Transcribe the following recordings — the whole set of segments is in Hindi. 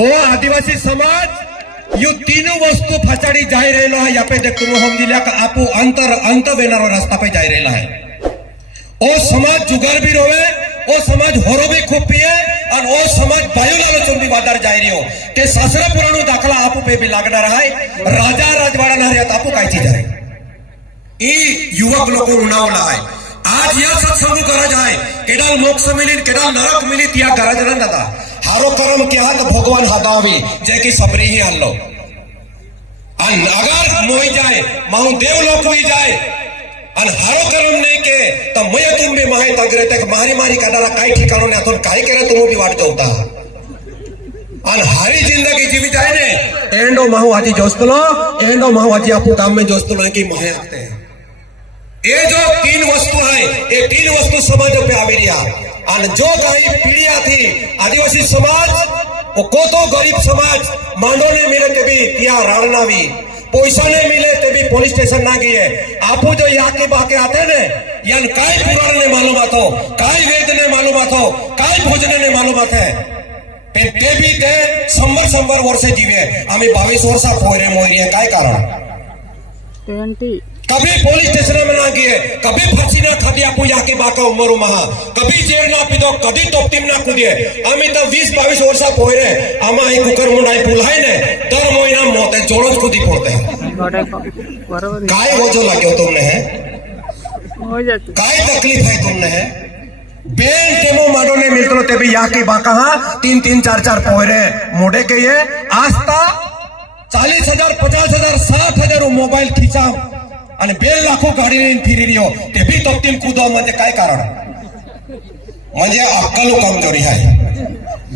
ओ आदिवासी समाज यू तीनों वस्तु फसाड़ी जाई रहेलो है। यहाँ पे देख तुम हम जिला का आपू अंत वेनारो रास्ता पे जाई रहेला है। ओ समाज जुगार भी रोवे, ओ समाज होरो भी खूब पिए और ओ समाज बायुलालो चुंबी वादर जाई रियो ते सासरा पुराणो दाखला आपू पे भी लागणार है। राजा राजवाड़ा ना रे आपू काय चीज है ई युवक लोग उनावला है। आज या सत्संग गरज आहे केडाल मोक्ष मिली केडाल नरक मिली त्या गरज न दादा हारो कर्म क्या तो भगवान हादावी जय की सबरी ही हल्लो अगर मोई जाए माहू देवलोक भी जाए अन हारो कर्म नहीं के तो मैं तुम भी माहे तगरे तक मारी मारी काढाला काय ठिकाणो ने अथून काय करे तुम भी वाट जाऊता अन हारी जिंदगी जीवी जाए ने एंडो माहू आजी जोस्तलो एंडो माहू आजी आपू काम में जोस्तलो की माहे आते हैं। ये जो तीन वस्तु है ये तीन वस्तु समाज पे आवेरिया और जो कहीं पीढ़िया थी आदिवासी समाज वो को तो गरीब समाज मांडो ने मिले ते भी तिया राणना भी पैसा ने मिले ते भी पुलिस स्टेशन ना गए आपू जो यहाँ के बाके आते ने यान काय पुराण ने मालूम आतो काय वेद ने मालूम आतो काय भोजन ने मालूम आते ते भी ते शंभर वर्ष जीवे आम्ही 22 वर्षा पोरे मोरिया काय कारण कभी पुलिस स्टेशन में ना गए कभी फांसी ना खाती आपू याके बाका उमरो महा कभी जेल ना पीदो कभी टोपटीम ना कूदिए आम्ही तो 20-22 वर्षा पोरे आमा ही कुकर मुंडाई पुलाय ने दर महीना मोते जोड़ोज कूदी पड़ते हैं। काय वजह लगे तुमने है काय तकलीफ है तुमने है बेन टेमो माडो ने मिलतो ते भी याके बाका हा 3-3 4-4 पोरे मोड़े के ये आस्था 40,000 50,000 60,000 मोबाइल खींचा અને 2 લાખો ગાડી લઈને ફરી રહ્યો તે બી તપતીમ કૂદવા માટે काय कारण म्हणजे अक्कल कमजोरी है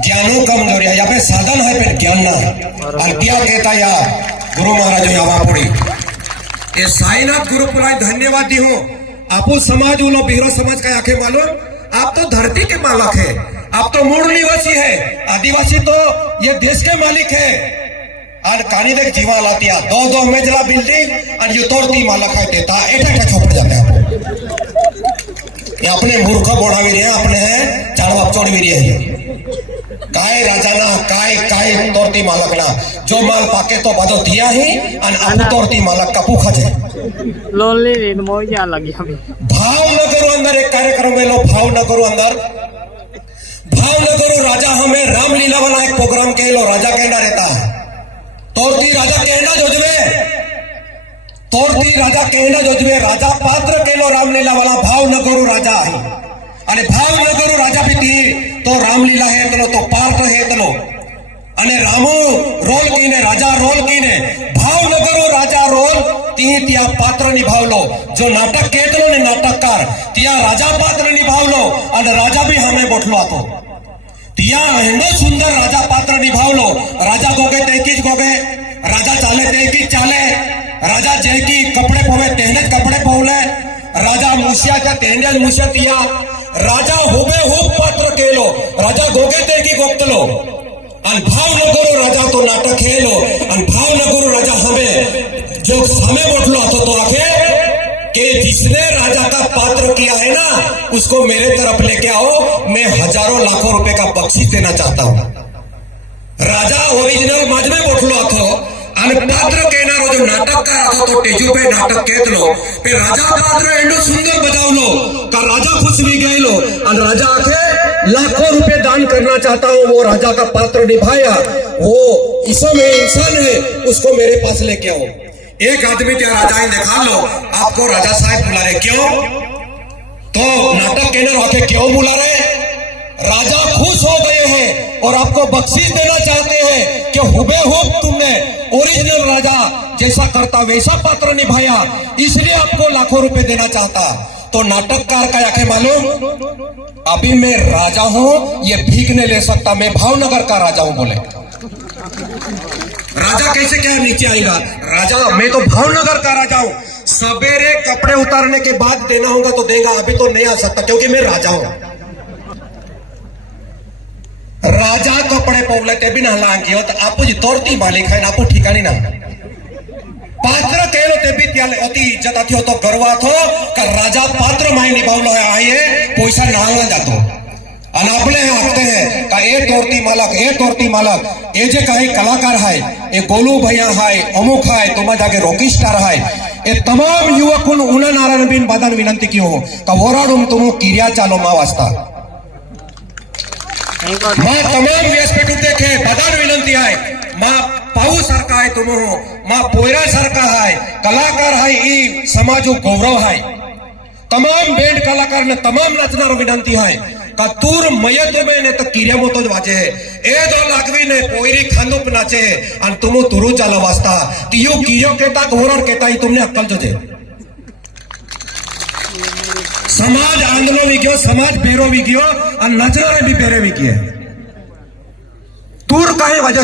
ज्ञानो कमजोरी है। यहाँ पे साधन है पर ज्ञान ना और क्या कहता या गुरु महाराज यहाँ पड़ी ये साईनाथ गुरुपुराय धन्यवाद दी हूँ आपू समाज उलो बिहरो समाज का आंखें मालूम आप तो धरती के मालक है आप तो मूल निवासी है आदिवासी तो ये देश के मालिक है और कानी देख जीवा लातिया दो मेजला बिल्डिंग और ये तोड़ती मालक है देता एटा छोपड़ जाते हैं ये अपने मूर्ख बोढ़ावी रहे अपने हैं चाड़वा चोड़ भी रहे काय राजा ना काय तोड़ती मालक ना जो माल पाके तो बदो दिया ही और आप तोड़ती मालक का भूखा जाए लोली रे मोजा लगी हमें भाव न करो अंदर एक कार्यक्रम में लो भाव न करो अंदर भाव न करो राजा हमें रामलीला वाला एक प्रोग्राम के लो राजा कहना रहता है तोरती राजा कहना जोजवे राजा पात्र केलो रामलीला वाला भाव न करू राजा आहे आणि भाव न करू राजा भीती तो रामलीला है तलो तो पार्थ है तलो आणि रामू रोल कीने राजा रोल कीने भाव न करू राजा रोल ती त्या पात्र निभावलो जो नाटक केतलो ने नाटककार त्या राजा पात्र निभावलो आणि राजा भी हमें बोटलो आतो तिया एवढो सुंदर राजा पात्र निभावलो राजा गोगे तेकीच गोगे राजा चाले तेकीच चाले राजा जेकी कपडे पोवे तेनेच कपडे पोवले राजा मुशियाच्या तेनेच मुशिया तिया राजा हुबेहूब पात्र केलो राजा गोगे तेकी गोगतलो आणि भाव न करू राजा तो नाटक खेलो आणि भाव न करू राजा हमें जो हमें बोटलो आतो तो आखे कि जिसने राजा का पात्र किया है ना उसको मेरे तरफ लेके आओ मैं हजारों लाखों रुपए का बख्शीश देना चाहता हूं। राजा ओरिजिनल माझ में बोटलो आतो आणि पात्र कहनारो जो नाटककार आतो तो टेजू पे नाटक केतलो पे राजा पात्र एंडो सुंदर बजावलो का राजा खुश भी गएलो और राजा आके लाखों रुपए दान करना चाहता हूं वो राजा का पात्र निभाया वो ईसो में इंसान है उसको मेरे पास लेके आओ। एक आदमी क्या राजा ही देखा लो आपको राजा साहब बुला रहे क्यों तो नाटक कहने आके क्यों बुला रहे राजा खुश हो गए हैं और आपको बख्शीश देना चाहते हैं कि हुबेहूब तुमने ओरिजिनल राजा जैसा करता वैसा पात्र निभाया इसलिए आपको लाखों रुपए देना चाहता तो नाटककार का आंखें मालूम अभी मैं राजा हूं ये भीख नहीं ले सकता मैं भावनगर का राजा हूं बोले राजा कैसे क्या नीचे आएगा राजा मैं तो भावनगर का राजा हूं सवेरे कपड़े उतारने के बाद देना होगा तो देगा अभी तो नहीं आ सकता क्योंकि मैं राजा हूं राजा कपड़े पवले ते भी ना लांगी तो आप जी तोड़ती मालिक है आप ठिकानी ना पात्र केलो ते भी त्याले अति इज्जत थी तो गर्वा थो का राजा पात्र माई निभावलो है आए पैसा नांगला जातो અને આપણે આપતે હે કા ए तोरती मालक ए जे काही कलाकार है ए गोलू भैया है अमुक है तुम्हा जागे रॉकी स्टार है ए तमाम युवकुन उना नारायण बिन बादान विनंती की हो का वोराडूम तुम किरिया चालो मा वास्ता मा तमाम व्यासपीठ देखे बादान विनंती है मा पाऊ सारखा है तुम हो मा पोयरा सारखा है कलाकार है ई समाजो गौरव है तमाम बेंड कलाकार ने तमाम नाचनारो विनंती है का तूर मयत में ने तो किरिया मोतो ज वाजे है ए दो लागवी ने पोयरी खांदुप नाचे है अन तुमो तुरु चाला वास्ता तियो कियो केता घोरर केता ही तुमने अक्कल जोजे समाज आंदोलन भी गयो समाज बेरो भी गयो और नजर भी बेरे भी किए तूर काहे वाजे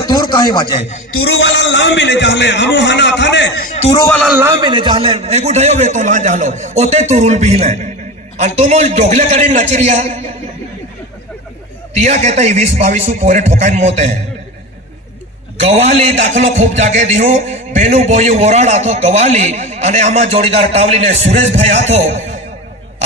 तुरु वाला लाम भी ले जाले हमो हाना था ने तुरु वाला लाम भी ले जाले एगु ढयो वे तो ला जालो ओते तुरुल भी ले अन तुमो डोगले कडी नचरिया तिया कहता 20-22 पोरे ठोकाइन मोते गवाली दाखलो खूब जागे दियो बेनु बोयु वोराड आथो गवाली अने आमा जोड़ीदार टावली ने सुरेश भाई आथो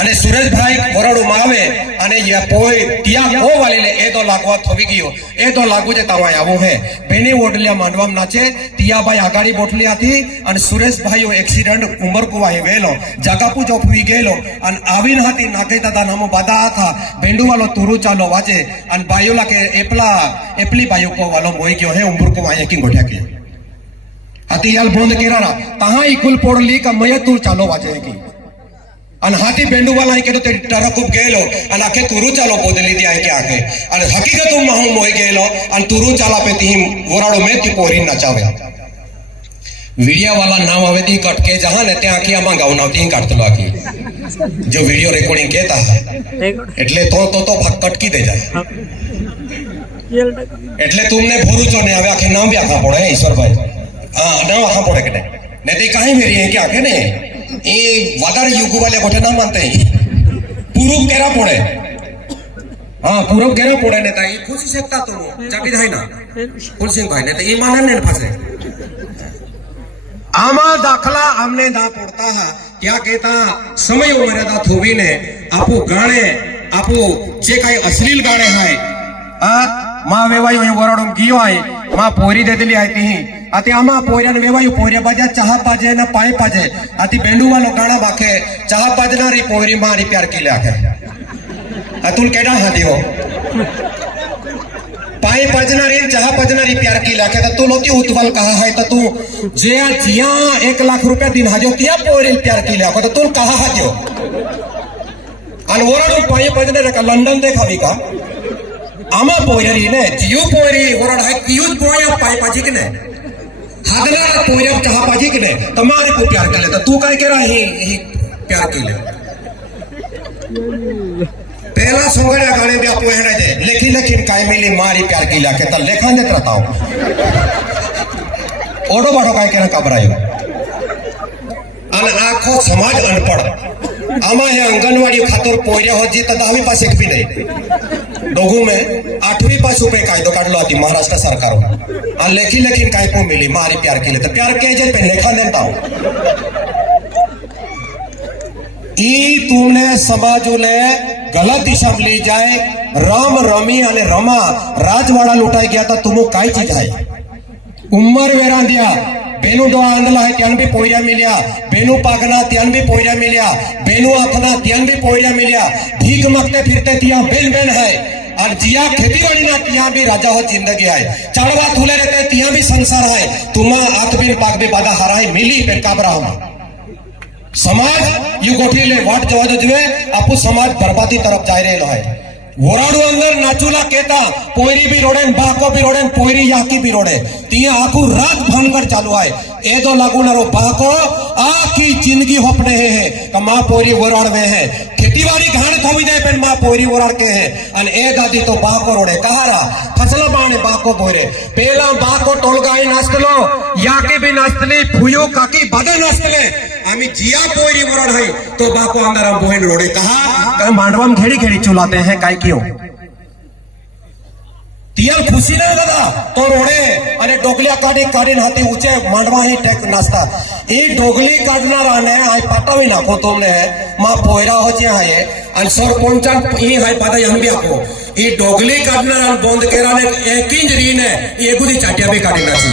अने सुरेश भाई वोराडू मावे अने या पोय तिया को वाले ले ए दो लागवा थोवी गयो ए दो लागू जे तवा आवो है बेनी वोडलिया मांडवाम नाचे तिया भाई आगाड़ी बोटली आथी अने सुरेश भाई एक्सीडेंट उमर को वाहे वेलो जगापू जोपवी गेलो अन आविन हाथी नाके दादा नामो बादा था बेंडू वालो तुरु चालो वाजे अन बायोला के एपली बायो को वालो मोई गयो है उमर को वाहे की गोठा के हाथी याल बोंद केरारा तहा इकुल पोडली का मयतुर चालो वाजे की अन हाथी बेंडू वाला के तो टरकुप गेलो अन आके तुरु चालो बोदली दिया के आके अन हकीकत महू मोई गेलो अन तुरु चाला पे ती वोराडो में ती पोरी नचावे वीडियो वाला नाम आवे ती कटके जहां ने त्या की आमा गावनावती काटतलो आकी जो वीडियो रिकॉर्डिंग केता है એટલે તો કટકી દે જાય એટલે तुमने ભરૂચો ને હવે આખે નામ બી આખા પડે ઈશ્વર ભાઈ હા નામ આખા પડે કે ને તે કાઈ મેરી है क्या के ने ये वादार युग वाले गोठे नाम मानते हैं पूरब केरा पड़े हाँ पूरब केरा पड़े ने ताई खुशी सकता तो जाके जाए ना कुल सिंह भाई ने तो ये मानन ने फंसे आमा दाखला हमने दा पड़ता है क्या कहता समय उम्र दा थोवी ने आपो गाने आपो जे काही अश्लील गाणे है मां वेवायो वराडून गियो आहे मां पोरी देतली आहे ती आती आमा पोऱ्यान वेवायो पोऱ्या बाजा चहा पाजे ना पाय पाजे आती बेंडू वालो गाणा बाके चहा पाजनारी पोरी मारी प्यार की लागे अतुल केडा हादी हो पाय पाजनारी चहा पाजनारी प्यार की लागे तो तू लोती उतवल कहा है तो तू जे जिया 1 लाख रुपया दिन हाजो तिया पोरी प्यार की लागे तो तू कहा हाजो अन वराडू पाय पाजनारे का लंडन देखावी का आमा पोयरी ने जियो पोयरी वराड है कियूज पोया पाय पाजी के ने हागला पोया चहा पाजी के ने तुम्हारे को प्यार कर ले तो तू काय केरा ही प्यार के ले पहला संगड्या गाणे बी आपो हेडे दे लेखिन काय मिली मारी प्यार की लाके त लेखान देत रहता हूं ओडो बाडो काय केरा कबरायो अन आखो समाज अनपढ़ आमा हे अंगनवाड़ी खातर पोयऱ्या हो जी त 10वी पास एक भी नहीं डोगू में 8वीं पास रुपये कायदो काढलो आती महाराष्ट्र सरकार और लेखिन काय को मिली मारी प्यार के लिए तो प्यार के जे पे लेखा देता हूं ई तुमने समाजुले गलत दिशा में ली जाए राम रमी अने रमा राजवाड़ा लुटाई गया था तुमो काय चीज है उम्र वेरा दिया बेनु दो आंदला है त्यान भी पोयरा मिलिया बेनु पागना त्यान भी पोयरा मिलिया बेनु आखना त्यान भी पोयरा मिलिया भीख मांगते फिरते तिया बेन है और जिया खेतीबाड़ी ना तिया भी राजा हो जिंदगी है चढ़वा थूले रहते तिया भी संसार है तुमा आत बिन पाग भी बाधा हरा है मिली पे काबरा हो समाज यू गोठी ले वाट जवा जुवे आपू समाज बर्बादी तरफ जा रहे है वोराडू अंदर नाचूला केता पोयरी भी रोडे बाको भी रोडे पोयरी याकी भी रोडे तिया आखू रात भानगढ़ चालू है ए दो लागूनारो बाको आखी जिंदगी होपने है का मां पोयरी वोराड में है खेतीबाड़ी घाण थोवी दे पेन मां पोयरी वोराड के है अन ए दादी तो बाको रोडे कहारा फसला बाणे बाको बोरे पेला बाको टोलगाई नास्तलो याकी भी नास्तली फुयो काकी बदे नास्तले आमी जिया पोयरी वोराड है तो बाको अंदर हम बोहिन रोडे कहा मांडवाम घेड़ी घेड़ी चुलाते हैं काय क्यों तियल खुशी नहीं दादा तो रोडे अने डोगलिया काढी हाथी ऊंचे मांडवा ही टेक नाचता ई डोगली काढणार आने आय पाटावी नाखो तुमने मां पोयरा हो जे आहे आणि सरपंचान ही हाय पादा यंबी आखो ही डोगली काढणार आणि बंद केराने एकिंज रीने एगुदी चाटिया भी काढी नाची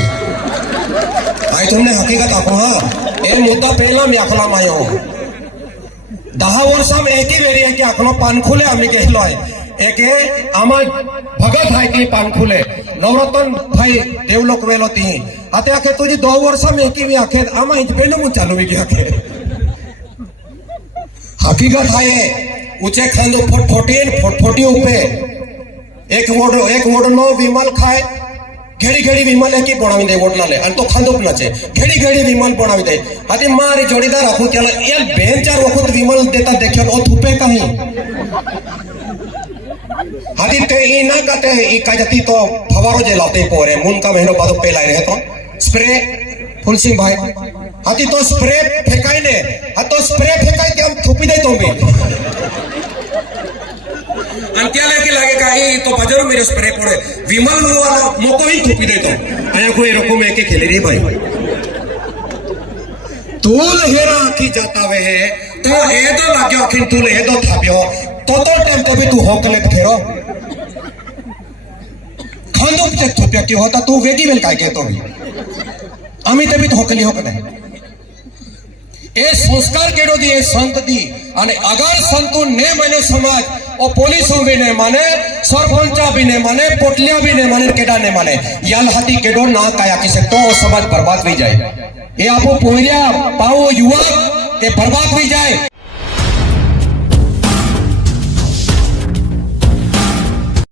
आई तुमने हकीकत आखो हा ए मुद्दा पहला मी आखला मायो 10 वर्षाम एकी वेरी है की आखलो पानखुले आम्ही केलोय एक आमा भगत हाय की पानखुले नवरत्न भाई देवलोक वेलो ती आता आखे तुझी 2 वर्षाम एकी वी आखे आमा इंज बेन मु चालू वी आखे हकीकत हाय ऊंचे खांदो फटफटी उपे एक वोड नो विमल खाए घेड़ी घेड़ी विमल की बनावी दे वोटनाले आणि तो खांदो नाचे घेड़ी घेड़ी विमल बनावी दे आती मारी जोडीदार आखू त्याला ए बेन चार वखत विमल देता देखियो ओ थुपे काही आती ते ई ना काटे ई काजती तो फवारो जे लाते पोरे मुन का महीनो बाद पेलाय रहे तो स्प्रे फुलसिंह भाई आती तो स्प्रे फेकाई ने आ तो स्प्रे फेकाई के हम थुपी दे तो भी अंत्याला के लागे का ए तो बजारो मेरे स्प्रे पड़े विमल वाला मोको ही थुपी दे तो आया कोई रकम एके खेले रे भाई तूल हेरा की जाता वे है तो एदो लाग्यो अखिन तूल एदो थाब्यो तो टाइम ते भी तू होकले फेरो खांदो चेक थुप्या की होता तू वेगी वेल काय कहतो भी आम्ही ते भी होकली होकने ए संस्कार केडो दी ए संत दी અને અગર સંતો ને મને સમાજ ઓ પોલીસો भी ने माने सरपंचा भी ने माने पोटलिया भी ने माने केडा ने माने याल हाथी केडो ना काया कि से तो समाज बर्बाद भी जाए ए आपो पोरिया पाओ युवा के बर्बाद भी जाए।